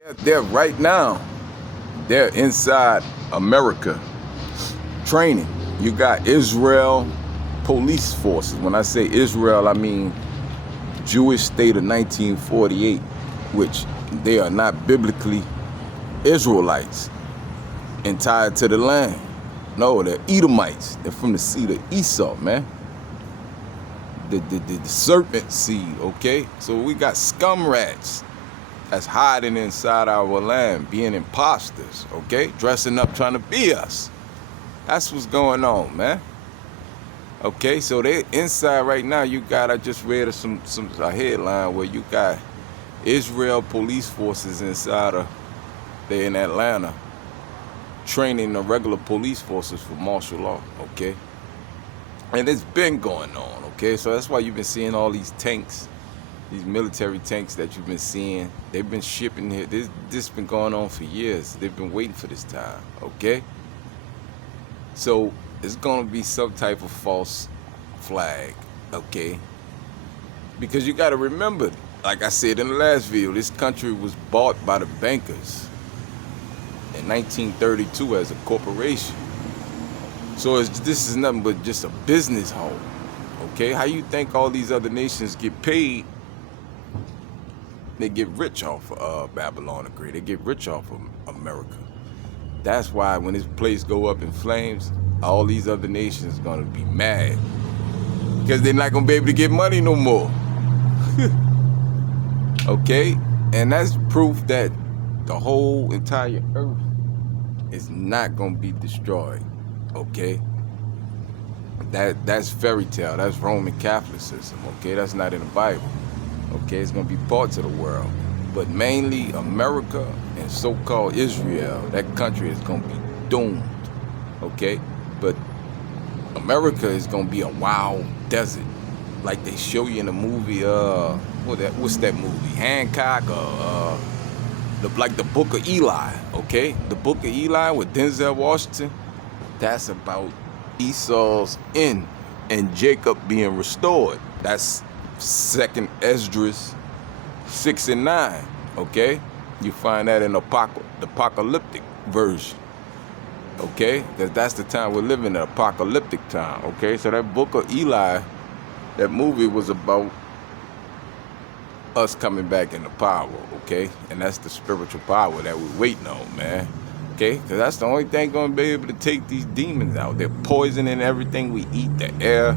They're right now, they're inside America training. You got Israel police forces. When I say Israel, I mean Jewish state of 1948, which they are not biblically Israelites and tied to the land. No, they're Edomites. They're from the seed of Esau, man. The serpent seed, okay? So we got scum rats that's hiding inside our land, being imposters, okay? Dressing up, trying to be us. That's what's going on, man. Okay, so they inside right now. You got, I just read a headline where you got Israel police forces inside of, they're in Atlanta, training the regular police forces for martial law, okay? And it's been going on, okay? So that's why you've been seeing all these tanks, these military tanks that you've been seeing. They've been shipping here. This been going on for years. They've been waiting for this time, okay? So it's gonna be some type of false flag, okay? Because you gotta remember, like I said in the last video, this country was bought by the bankers in 1932 as a corporation. So this is nothing but just a business home, okay? How you think all these other nations get paid? They get rich off of Babylon the Great. They get rich off of America. That's why when this place go up in flames, all these other nations gonna be mad because they're not gonna be able to get money no more. Okay? And that's proof that the whole entire earth is not gonna be destroyed. Okay? That's fairy tale. That's Roman Catholicism. Okay? That's not in the Bible. Okay? It's gonna be parts of the world. But mainly America and so-called Israel, that country is gonna be doomed. Okay? But America is gonna be a wild desert. Like they show you in the movie, what's that movie? Hancock or like the Book of Eli, okay? The Book of Eli with Denzel Washington, that's about Esau's end and Jacob being restored. That's 2nd Esdras 6 and 9, okay? You find that in the apocalyptic version, okay? Because that's the time we're living in, apocalyptic time, okay? So that Book of Eli, that movie was about us coming back into power, okay? And that's the spiritual power that we're waiting on, man. Okay? Because that's the only thing going to be able to take these demons out. They're poisoning everything we eat, the air.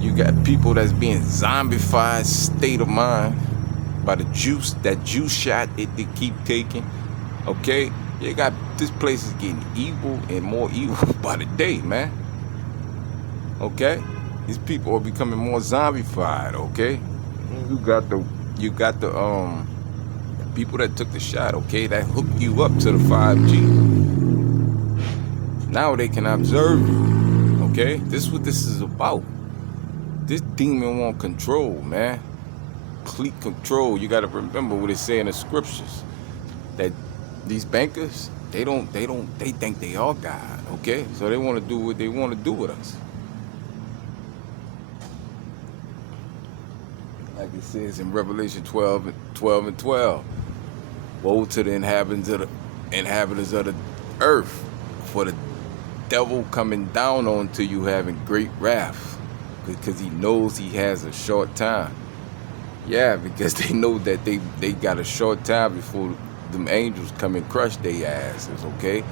You got people that's being zombified, state of mind, by the juice, that juice shot they keep taking, okay? You got, this place is getting evil and more evil by the day, man. Okay? These people are becoming more zombified, okay? You got the people that took the shot, okay, that hooked you up to the 5G. Now they can observe you, okay? This is what this is about. This demon want control, man. Complete control. You gotta remember what it say in the scriptures. That these bankers, they think they are God, okay? So they wanna do what they wanna do with us. Like it says in Revelation 12 and 12. Woe to the inhabitants of the earth, for the devil coming down onto you having great wrath, because he knows he has a short time. Yeah, because they know that they got a short time before them angels come and crush their asses, okay?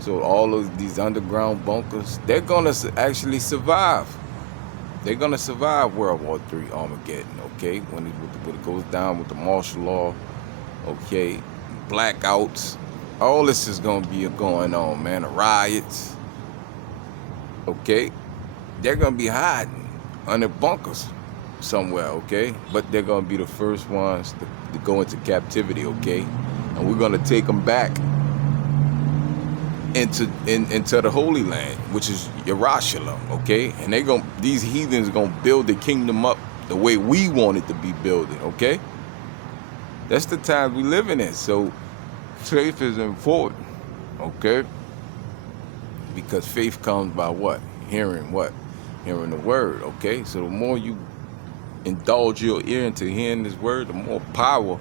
So all of these underground bunkers, they're gonna actually survive. They're gonna survive World War III Armageddon, okay? When it goes down with the martial law, okay? Blackouts, all this is gonna be going on, man. The riots, okay? They're gonna be hiding under bunkers somewhere, okay? But they're gonna be the first ones to go into captivity, okay? And we're gonna take them back into the Holy Land, which is Jerusalem, okay? And these heathens gonna build the kingdom up the way we want it to be building, okay? That's the time we living in. So faith is important, okay? Because faith comes by what? Hearing what? Hearing the word, okay? So the more you indulge your ear into hearing this word, the more power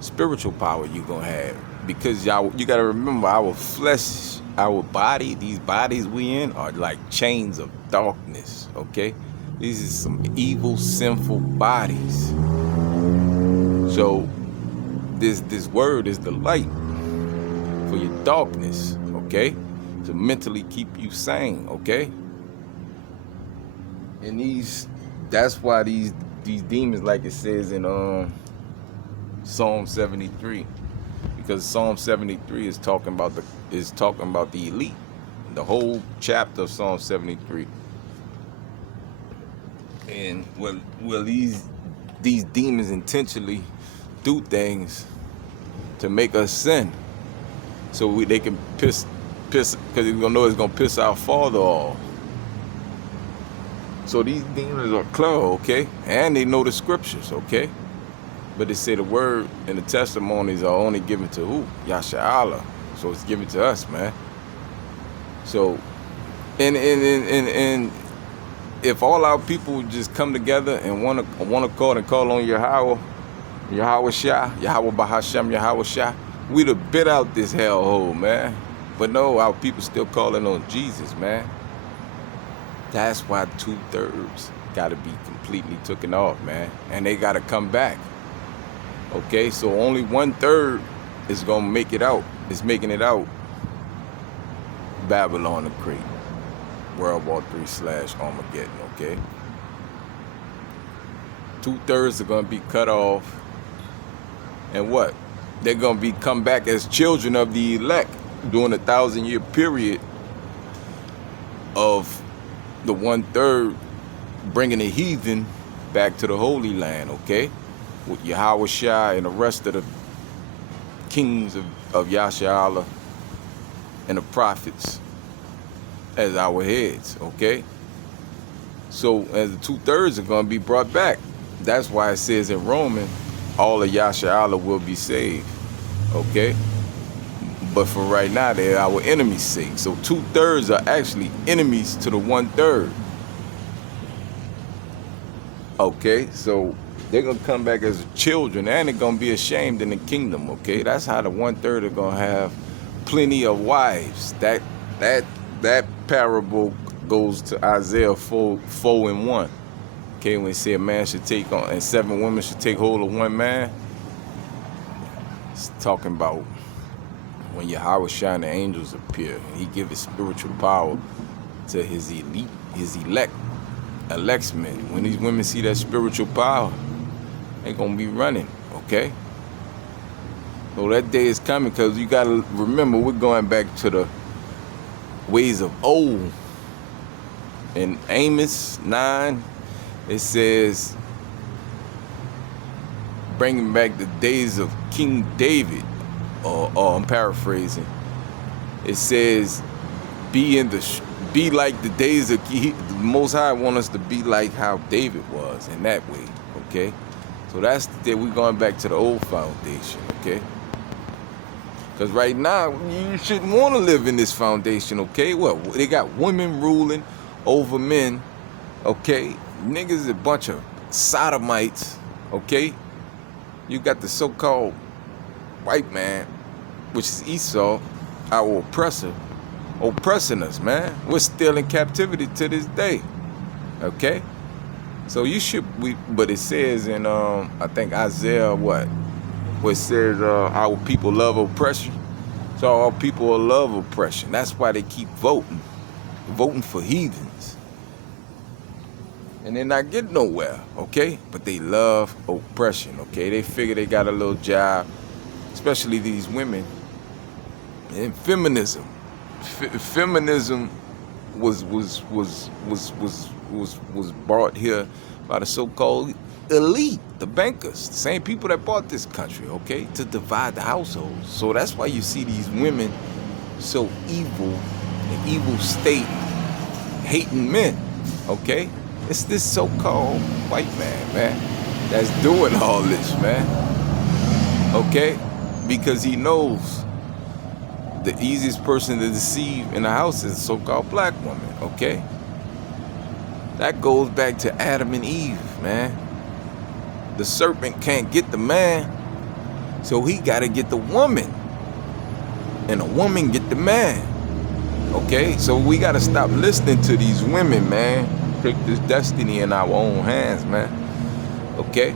spiritual power you're gonna have. Because y'all, you gotta remember, our flesh, our body, these bodies we in are like chains of darkness, okay? These are some evil, sinful bodies. So this word is the light for your darkness, okay? To mentally keep you sane, okay? And that's why these demons, like it says in Psalm 73, because Psalm 73 is talking about the elite, the whole chapter of Psalm 73. And well these demons intentionally do things to make us sin, so they can piss, because they're gonna know it's gonna piss our Father off. So these demons are clear, okay, and they know the scriptures, okay. But they say the word and the testimonies are only given to who? Yasha'Allah. So it's given to us, man. So, and if all our people just come together and one accord and call on Yahweh Shah, Yahweh Bahashem, Yahweh Shah, we'd have bit out this hellhole, man. But no, our people still calling on Jesus, man. That's why 2/3 got to be completely taken off, man. And they got to come back. Okay, so only 1/3 is going to make it out. It's making it out. Babylon the Great. World War III / Armageddon, okay? 2/3 are going to be cut off. And what? They're going to come back as children of the elect during a 1,000-year period of the 1/3 bringing the heathen back to the Holy Land, okay? With Yahweh Shai and the rest of the kings of Yasha'Allah and the prophets as our heads, okay? So as the 2/3 are going to be brought back. That's why it says in Romans, all of Yasha'Allah will be saved, okay? But for right now, they're our enemy's sake. So 2/3 are actually enemies to the 1/3. Okay, so they're gonna come back as children, and they're gonna be ashamed in the kingdom. Okay, that's how the 1/3 are gonna have plenty of wives. That parable goes to Isaiah 4:1. Okay, when it said a man should take on, and 7 women should take hold of 1 man. It's talking about when Yahweh Shai and the angels appear, and he give his spiritual power to his elect's men. When these women see that spiritual power, they're gonna be running, okay? So that day is coming, because you gotta remember, we're going back to the ways of old. In Amos 9, it says, bringing back the days of King David, or I'm paraphrasing. It says, be like the days of the Most High want us to be like how David was in that way, okay? So that's the day we're going back to the old foundation, okay? Because right now, you shouldn't want to live in this foundation, okay? Well, they got women ruling over men, okay? Niggas a bunch of sodomites, okay? You got the so-called white man, which is Esau, our oppressor, oppressing us, man. We're still in captivity to this day, okay? So but it says in, I think Isaiah, where it says, our people love oppression. So our people will love oppression. That's why they keep voting for heathens. And they're not getting nowhere, okay? But they love oppression, okay? They figure they got a little job, especially these women. And feminism. Feminism was brought here by the so-called elite, the bankers, the same people that bought this country, okay, to divide the households. So that's why you see these women so evil, an evil state, hating men, okay? It's this so-called white man, that's doing all this, man, okay? Because he knows the easiest person to deceive in the house is a so-called black woman, okay? That goes back to Adam and Eve, man. The serpent can't get the man, So he gotta get the woman, and the woman get the man. Okay, so we gotta stop listening to these women, man. Take this destiny in our own hands, man. Okay,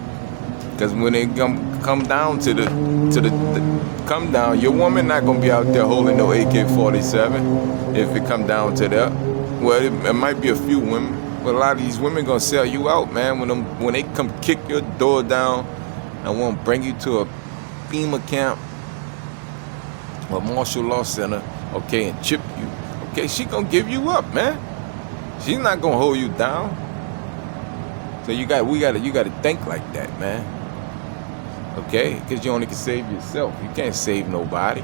because when it come down to the come down, your woman not gonna be out there holding no AK-47. If it come down to that, well, it might be a few women, but a lot of these women gonna sell you out, man. When they come kick your door down and want to bring you to a FEMA camp or martial law center, okay, and chip you, okay, she gonna give you up, man. She's not gonna hold you down. So you gotta think like that, man. Okay, because you only can save yourself. You can't save nobody.